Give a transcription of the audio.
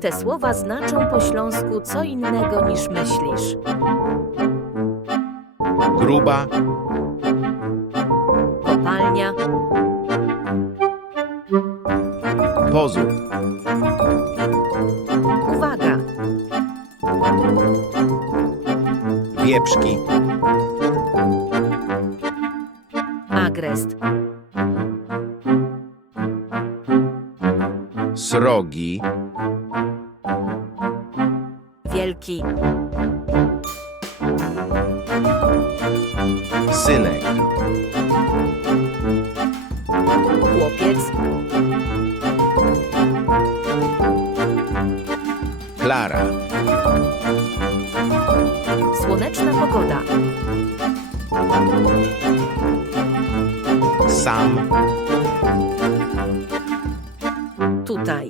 Te słowa znaczą po śląsku co innego niż myślisz. Gruba, Kopalnia, pozór, uwaga, wieprzki, agrest, srogi, wielki, synek, chłopiec, Klara, słoneczna pogoda, sam, tutaj,